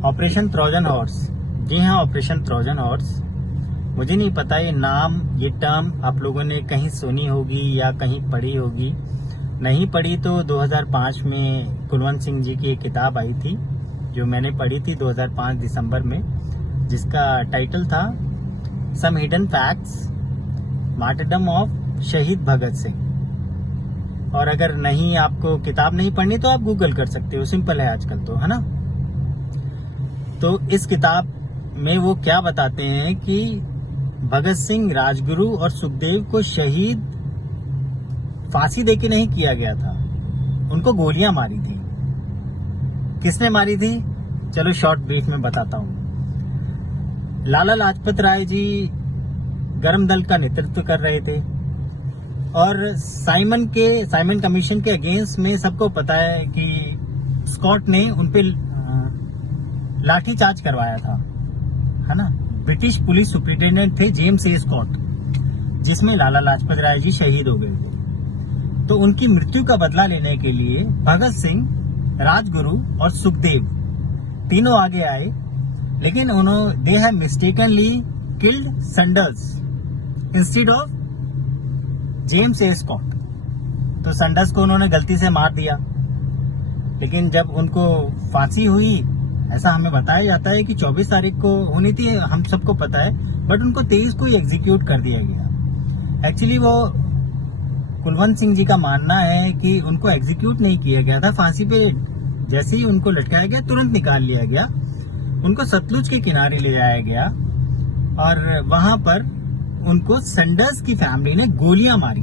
Operation Trojan horse. जी हाँ, operation Trojan horse. मुझे नहीं पता ये नाम, ये टर्म आप लोगों ने कहीं सुनी होगी या कहीं पढ़ी होगी। नहीं पढ़ी तो 2005 में कुलवंत सिंह जी की एक किताब आई थी जो मैंने पढ़ी थी 2005 दिसंबर में, जिसका टाइटल था some hidden facts martyrdom of शहीद भगत सिंह। और अगर नहीं, आपको किताब नहीं पढ़नी तो आप गूगल कर सकते हो, सिंपल है आजकल तो, है ना। तो इस किताब में वो क्या बताते हैं कि भगत सिंह, राजगुरु और सुखदेव को शहीद फांसी देके नहीं किया गया था, उनको गोलियां मारी थी। किसने मारी थी? चलो शॉर्ट ब्रीफ में बताता हूं। लाला लाजपत राय जी गर्म दल का नेतृत्व कर रहे थे और साइमन कमीशन के अगेंस्ट में सबको पता है कि स्कॉट ने उनपे लाठीचार्ज करवाया था, है ना। ब्रिटिश पुलिस सुपरिटेंडेंट थे जेम्स ए स्कॉट, जिसमें लाला लाजपत राय जी शहीद हो गए थे। तो उनकी मृत्यु का बदला लेने के लिए भगत सिंह, राजगुरु और सुखदेव तीनों आगे आए, लेकिन उन्होंने they have mistakenly killed Saunders instead of James A Scott. तो सैंडर्स को उन्होंने गलती से मार दिया, लेकिन जब उनको फांसी हुई, ऐसा हमें बताया जाता है कि 24 तारीख को होनी थी, हम सबको पता है, बट उनको 23 को ही एग्जीक्यूट कर दिया गया। एक्चुअली वो कुलवंत सिंह जी का मानना है कि उनको एग्जीक्यूट नहीं किया गया था, फांसी पे जैसे ही उनको लटकाया गया तुरंत निकाल लिया गया, उनको सतलुज के किनारे ले जाया गया और वहां पर उनको सैंडर्स की फैमिली ने गोलियां मारी,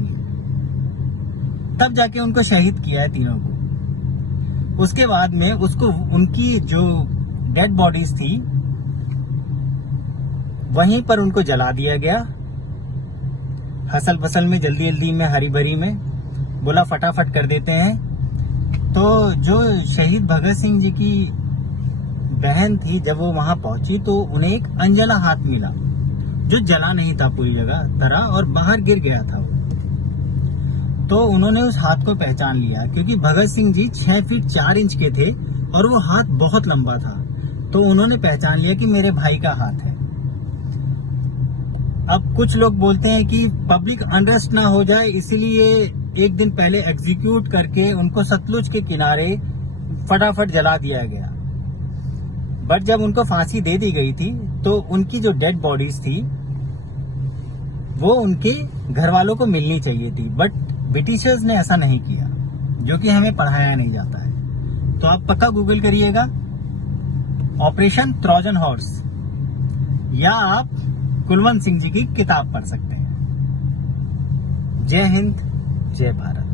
तब जाके उनको शहीद किया है तीनों को। उसके बाद में उसको, उनकी जो डेड बॉडीज थी वहीं पर उनको जला दिया गया। हसल फसल में, जल्दी जल्दी में, हरी भरी में, बोला फटाफट कर देते हैं। तो जो शहीद भगत सिंह जी की बहन थी, जब वो वहां पहुंची तो उन्हें एक अनजला हाथ मिला जो जला नहीं था पूरी तरह और बाहर गिर गया था। तो उन्होंने उस हाथ को पहचान लिया, क्योंकि भगत सिंह जी 6 फीट 4 इंच के थे और वो हाथ बहुत लंबा था। तो उन्होंने पहचान लिया कि मेरे भाई का हाथ है। अब कुछ लोग बोलते हैं कि पब्लिक अनरेस्ट ना हो जाए, इसीलिए एक दिन पहले एग्जीक्यूट करके उनको सतलुज के किनारे फटाफट जला दिया गया। बट जब उनको फांसी दे दी गई थी तो उनकी जो डेड बॉडीज थी वो उनके घर वालों को मिलनी चाहिए थी, बट ब्रिटिशर्स ने ऐसा नहीं किया, जो कि हमें पढ़ाया नहीं जाता है। तो आप पक्का गूगल करिएगा ऑपरेशन ट्रोजन हॉर्स, या आप कुलवंत सिंह जी की किताब पढ़ सकते हैं। जय हिंद, जय भारत।